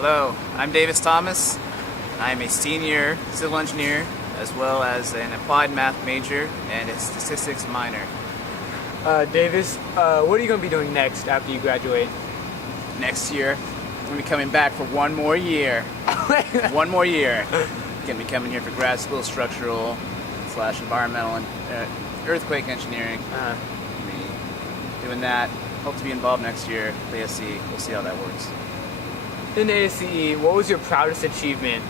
Hello, I'm Davis Thomas. I'm a senior civil engineer as well as an applied math major and a statistics minor. Davis, what are you going to be doing next after you graduate? Next year, I'm going to be coming back for one more year. One more year. Going to be coming here for grad school structural / environmental and earthquake engineering. Be doing that. Hope to be involved next year with ASCE. We'll see how that works. In ASCE, what was your proudest achievement?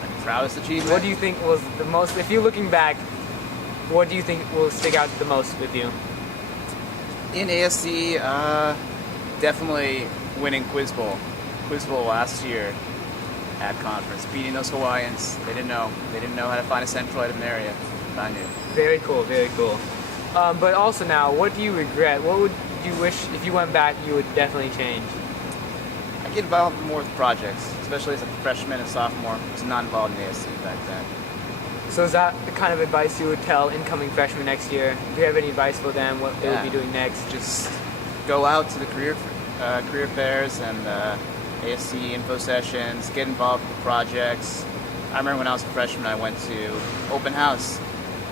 My proudest achievement? What do you think was the most, if you're looking back, what do you think will stick out the most with you? In ASCE, definitely winning Quiz Bowl last year at conference, beating those Hawaiians. They didn't know how to find a central item area, but I knew. Very cool, very cool. But also now, what do you regret? What would you wish, if you went back, you would definitely change? I get involved more with projects, especially as a freshman and sophomore. I was not involved in ASCE back then. So is that the kind of advice you would tell incoming freshmen next year? Do you have any advice for them, what they would be doing next? Just go out to the career fairs and ASCE info sessions, get involved with the projects. I remember when I was a freshman, I went to open house,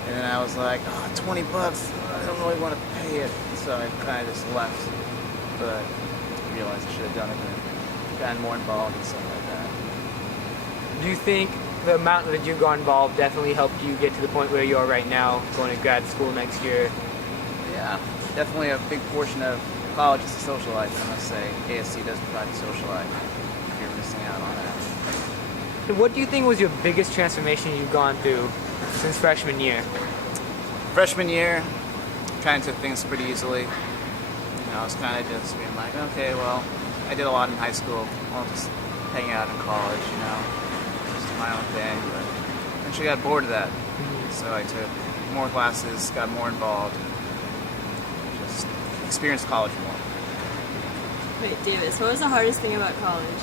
and then I was like, oh, $20, I don't really want to pay it. So I kind of just left, but I realized I should have done it and gotten more involved and stuff like that. Do you think the amount that you got involved definitely helped you get to the point where you are right now, going to grad school next year? Yeah, definitely a big portion of college is to socialize, I must say. ASCE does provide a social life if you're missing out on that. And what do you think was your biggest transformation you've gone through since freshman year? Freshman year, kind of took things pretty easily. You know, I was kind of just being like, okay, well, I did a lot in high school. I'll just hang out in college, you know, just do my own thing. But eventually got bored of that. So I took more classes, got more involved, and just experienced college more. Wait, Davis, what was the hardest thing about college?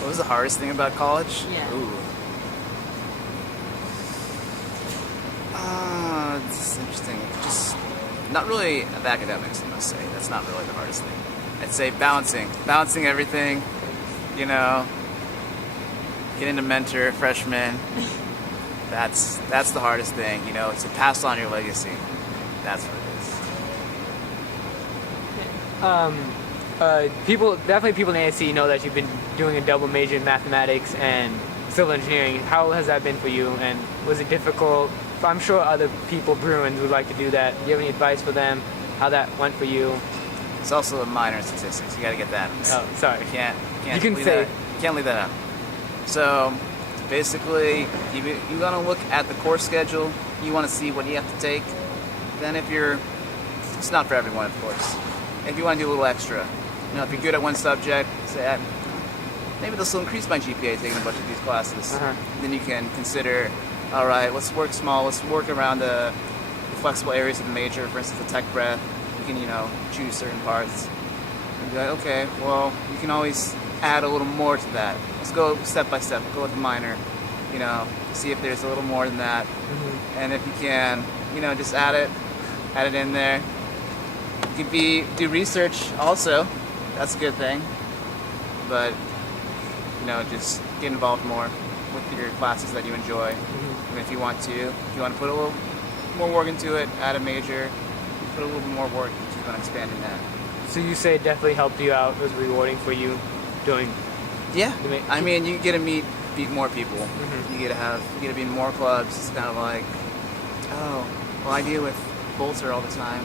What was the hardest thing about college? Yeah. Ooh. It's interesting. Just not really of academics, I must say. That's not really the hardest thing. I'd say balancing everything. You know, getting to mentor freshmen. That's the hardest thing. You know, to pass on your legacy. That's what it is. People in ASCE know that you've been doing a double major in mathematics and civil engineering. How has that been for you, and was it difficult? I'm sure other people, Bruins, would like to do that. Do you have any advice for them, how that went for you? It's also a minor in statistics. You got to get that. Oh, sorry. You can't leave that out. So basically, you want to look at the course schedule. You want to see what you have to take. Then it's not for everyone, of course. If you want to do a little extra, you know, if you're good at one subject, say, maybe this will increase my GPA taking a bunch of these classes. Then you can consider, all right, let's work small. Let's work around the flexible areas of the major. For instance, the tech breadth. You can, you know, choose certain parts. And be like, okay, well, you can always add a little more to that. Let's go step by step. We'll go with the minor. You know, see if there's a little more than that. And if you can, you know, just add it in there. You could do research also. That's a good thing. But, you know, just get involved more with your classes that you enjoy. And if you want to put a little more work into it, add a major, put a little bit more work, keep on expanding that. So you say it definitely helped you out, it was rewarding for you doing... Yeah, I mean, you get to meet more people. You get to be in more clubs. It's kind of like, oh, well, I deal with Bolter all the time.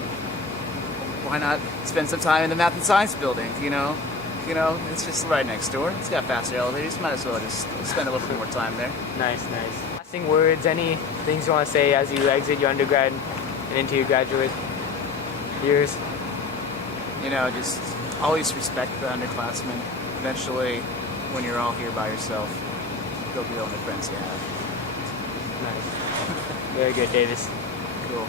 Why not spend some time in the math and science building, you know? You know, it's just right next door. It's got faster elevators. Might as well just spend a little bit more time there. Nice. Lasting words, any things you want to say as you exit your undergrad and into your graduate years? You know, just always respect the underclassmen. Eventually, when you're all here by yourself, they'll be the only friends you have. Nice. Very good, Davis. Cool.